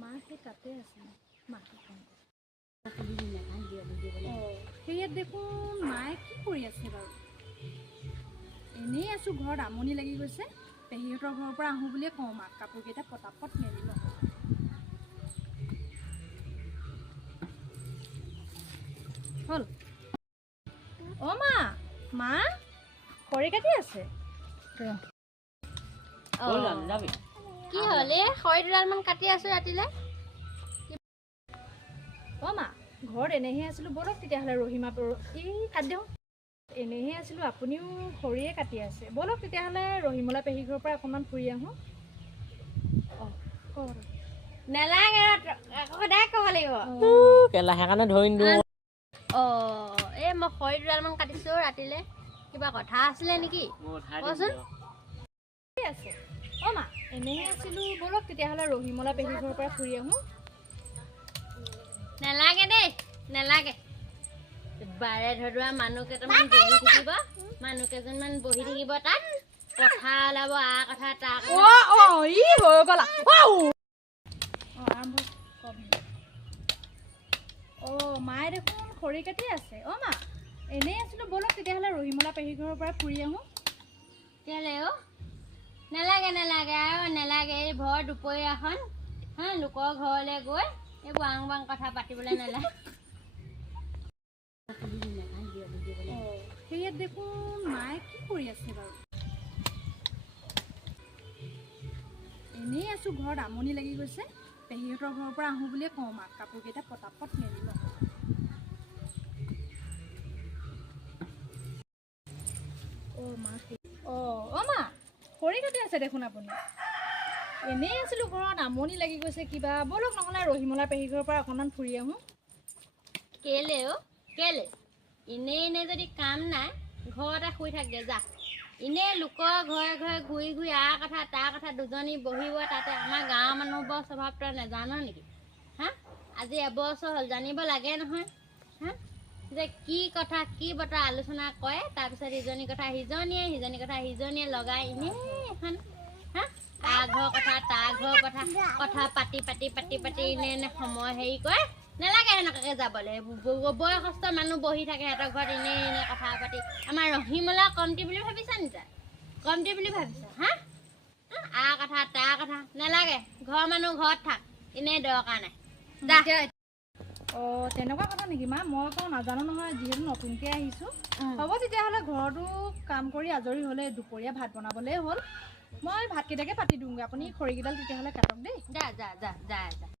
মা সেই তাতে আছে মাকে ফোন সেয়াত দেখোন মায়ে কি কৰি আছে বাৰু এনেই আছোঁ ঘৰত আমনি লাগি গৈছে পেহীহঁতৰ ঘৰৰ পৰা আহোঁ বুলিয়ে কওঁ মাক কাপোৰকেইটা পটাপট মেলি লওঁ হ'ল অ' মা খৰি কাটি আছে কি হ'ল এই খৰি দুডালমান কাটি আছো ৰাতিলে অ' মা ঘৰত এনেহে আছিলোঁ ব'লক তেতিয়াহ'লে ৰহিমা এই কাটি দিওঁ এনেহে আছিলোঁ আপুনিও খৰিয়ে কাটি আছে ব'লক তেতিয়াহ'লে ৰহিমলা পেহী ঘৰৰ পৰা অকণমান ফুৰি আহোঁ নেলাগে সদায় ক'ব লাগিব সেইকাৰণে ধৰি দিওঁ এই মই খৰি দুডালমান কাটিছোঁ ৰাতিলে কিবা কথা আছিলে নেকি কচোন আছে অ' মা এনেহে আছিলোঁ ব'লক তেতিয়াহ'লে ৰহিমলা পেহী ঘৰৰ পৰা ফুৰি আহোঁ নেলাগে দেই নেলাগে বাৰে ধৰোৱা মানুহ কেইটামান বহি থাকিব মানুহ কেইজনমান বহি থাকিব তাত কথা ওলাব আ কথা তা মায়ে দেখোন খৰি কাটি আছে অ' মা এনেই আছিলোঁ ব'লক তেতিয়াহ'লে ৰহিমলা পেহী ঘৰৰ পৰা ফুৰি আহোঁ কেলে নেলাগে নেলাগে আৰু নেলাগে এই ভৰ দুপৰীয়াখন লোকৰ ঘৰলৈ গৈ এইবোৰ আং বাং কথা পাতিবলৈ নেলাগে সেয়াত দেখোন মায়ে কি কৰি আছে বাৰু এনেই আছোঁ ঘৰত আমনি লাগি গৈছে পেহীহঁতৰ ঘৰৰ পৰা আহোঁ বুলিয়ে কওঁ মাক কাপোৰকেইটা পটাপট মেলি লওঁ অ' মা খৰি কাটি আছে দেখোন আপুনি এনেই আছিলোঁ ঘৰত আমনি লাগি গৈছে কিবা ব'লক নহ'লে ৰহিমলা পেহী ঘৰৰ পৰা অকণমান ফুৰি আহোঁ কেলে এনেই যদি কাম নাই ঘৰতে শুই থাকে যা এনেই লোকৰ ঘৰে ঘৰে ঘূৰি ঘূৰি আ কথা তাৰ কথা দুজনী বহিব তাতে আমাৰ গাঁৱৰ মানুহবোৰৰ স্বভাৱ তই নেজান নেকি আজি এবছৰ হ'ল জানিব লাগে নহয় যে কি কথা কি বতৰা আলোচনা কৰে তাৰপিছত ইজনী কথা সিজনী কথা সিজনীয়ে লগাই এনেই এখন তাৰ ঘৰৰ কথা তাৰ ঘৰৰ কথা পাতি পাতি পাতি পাতি এনে সময় হেৰি কৰে নেলাগে সেনেকুৱাকৈ যাবলৈ বয়সস্থ মানুহ বহি থাকে সিহঁতৰ ঘৰত এনেই কথা পাতি আমাৰ ৰহিমলা কমটি বুলি ভাবিছা নি তাই কমটি বুলি ভাবিছা আ কথা তাৰ কথা নেলাগে ঘৰৰ মানুহ ঘৰত থাক এনেই দৰকাৰ নাই অঁ তেনেকুৱা কথা নেকি মা মই আকৌ নাজানো নহয় যিহেতু নতুনকৈ আহিছোঁ হ'ব তেতিয়াহ'লে ঘৰতো কাম কৰি আজৰি হ'লে দুপৰীয়া ভাত বনাবলৈ হ'ল মই ভাতকেইটাকে পাতি দিওঁগৈ আপুনি খৰিকেইডাল তেতিয়াহ'লে কাটক দেই যা